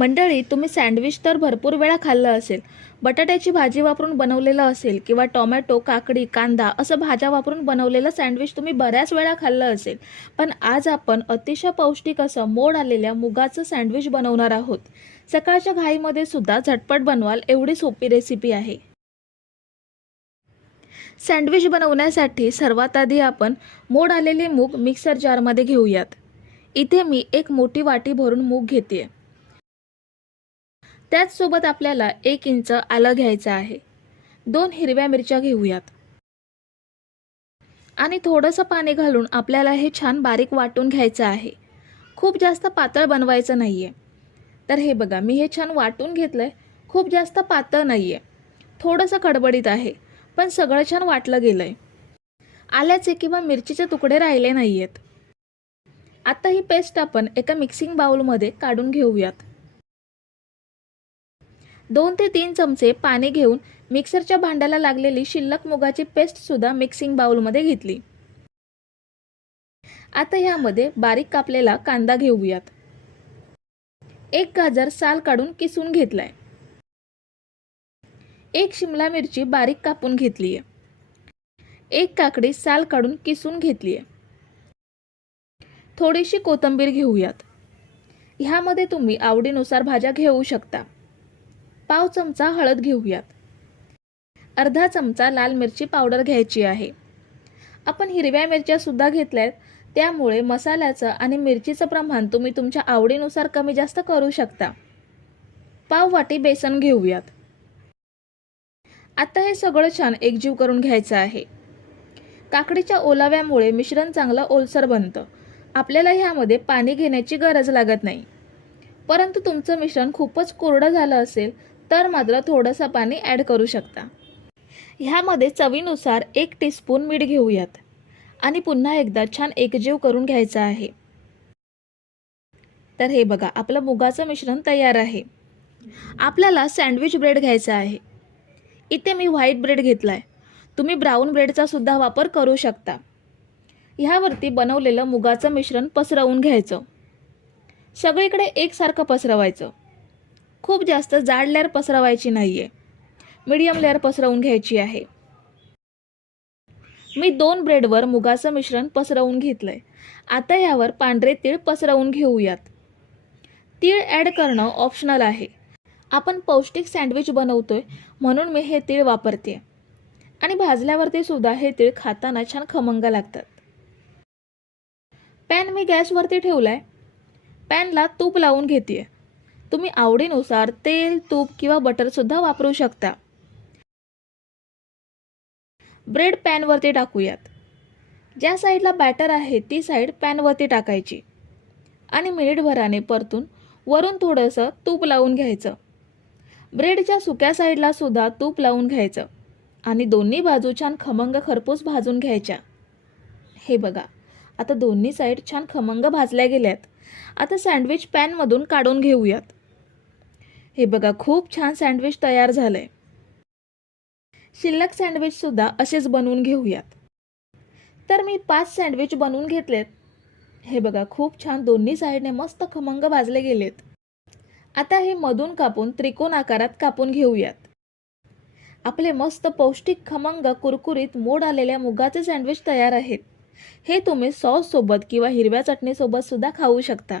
मंडळी तुम्ही सँडविच तर भरपूर वेळा खाल्लं असेल. बटाट्याची भाजी वापरून बनवलेलं असेल किंवा टोमॅटो काकडी कांदा असं भाज्या वापरून बनवलेलं सँडविच तुम्ही बऱ्याच वेळा खाल्लं असेल. पण आज आपण अतिशय पौष्टिक असं मोड आलेल्या मुगाचं सँडविच बनवणार आहोत. सकाळच्या घाईमध्ये सुद्धा झटपट बनवाल एवढी सोपी रेसिपी आहे. सँडविच बनवण्यासाठी सर्वात आधी आपण मोड आलेले मूग मिक्सर जारमध्ये घेऊयात. इथे मी एक मोठी वाटी भरून मूग घेते त्याचसोबत आपल्याला एक इंच आलं घ्यायचं आहे. दोन हिरव्या मिरच्या घेऊयात. आणि थोडंसं पाणी घालून आपल्याला हे छान बारीक वाटून घ्यायचं आहे. खूप जास्त पातळ बनवायचं नाही आहे तर हे बघा मी हे छान वाटून घेतलं आहे खूप जास्त पातळ नाही आहे थोडंसं खडबडीत आहे पण सगळं छान वाटलं गेलं आहे आल्याचे किंवा मिरचीचे तुकडे राहिले नाही आहेत आता ही पेस्ट आपण एका मिक्सिंग बाउलमध्ये काढून घेऊयात. दोन ते तीन चमचे पाणी घेऊन मिक्सरच्या भांड्याला लागलेली शिल्लक मुगाची पेस्ट सुद्धा मिक्सिंग बाउलमध्ये घेतली. आता ह्यामध्ये बारीक कापलेला कांदा घेऊयात. एक गाजर साल काढून किसून घेतलाय. एक शिमला मिरची बारीक कापून घेतली आहे एक काकडी साल काढून किसून घेतली आहे थोडीशी कोथिंबीर घेऊयात. ह्यामध्ये तुम्ही आवडीनुसार भाज्या घेऊ शकता. पाव चमचा हळद घेऊयात. अर्धा चमचा लाल मिरची पावडर घ्यायची आहे. आपण हिरव्या मिरच्या सुद्धा घेतल्यात. त्यामुळे मसाल्याचं आणि मिरचीचं प्रमाण तुम्ही तुमच्या आवडीनुसार कमी जास्त करू शकता. पाव वाटी बेसन घेऊयात. आता हे सगळं छान एकजीव करून घ्यायचं आहे. काकडीच्या ओलाव्यामुळे मिश्रण चांगलं ओलसर बनतं. आपल्याला ह्यामध्ये पाणी घेण्याची गरज लागत नाही. परंतु तुमचं मिश्रण खूपच कोरडं झालं असेल तर मात्र थोडंसं पाणी ॲड करू शकता. ह्यामध्ये चवीनुसार एक टीस्पून मीठ घेऊयात. आणि पुन्हा एकदा छान एकजीव करून घ्यायचं आहे. तर हे बघा आपलं मुगाचं मिश्रण तयार आहे. आपल्याला सँडविच ब्रेड घ्यायचा आहे. इथे मी व्हाईट ब्रेड घेतला आहे तुम्ही ब्राऊन ब्रेडचा सुद्धा वापर करू शकता. ह्यावरती बनवलेलं मुगाचं मिश्रण पसरवून घ्यायचं. सगळीकडे एकसारखं पसरवायचं. खूप जास्त जाड लेअर पसरवायची नाही आहे मीडियम लेअर पसरवून घ्यायची आहे. मी दोन ब्रेडवर मुगाचं मिश्रण पसरवून घेतलंय. आता यावर पांढरे तीळ पसरवून घेऊयात. तीळ ॲड करणं ऑप्शनल आहे. आपण पौष्टिक सँडविच बनवतोय म्हणून मी हे तीळ वापरते आणि भाजल्यावरती सुद्धा हे तीळ खाताना छान खमंग लागतात. पॅन मी गॅसवरती ठेवलाय. पॅनला तूप लावून घेते तुम्ही आवडीनुसार तेल तूप किंवा बटरसुद्धा वापरू शकता. ब्रेड पॅनवरती टाकूयात. ज्या साईडला बॅटर आहे ती साईड पॅनवरती टाकायची. आणि मिनिटभराने परतून वरून थोडंसं तूप लावून घ्यायचं. ब्रेडच्या सुक्या साईडला सुद्धा तूप लावून घ्यायचं. आणि दोन्ही बाजू छान खमंग खरपूस भाजून घ्यायच्या. हे बघा आता दोन्ही साईड छान खमंग भाजल्या गेल्यात. आता सँडविच पॅनमधून काढून घेऊयात. हे बघा खूप छान सँडविच तयार झालंय. शिल्लक सँडविचसुद्धा असेच बनवून घेऊयात. तर मी पाच सँडविच बनवून घेतलेत. हे बघा खूप छान दोन्ही साईडने मस्त खमंग भाजले गेलेत. आता हे मधून कापून त्रिकोण आकारात कापून घेऊयात. आपले मस्त पौष्टिक खमंग कुरकुरीत मोड आलेल्या मुगाचे सँडविच तयार आहेत. हे तुम्ही सॉससोबत किंवा हिरव्या चटणीसोबत सुद्धा खाऊ शकता.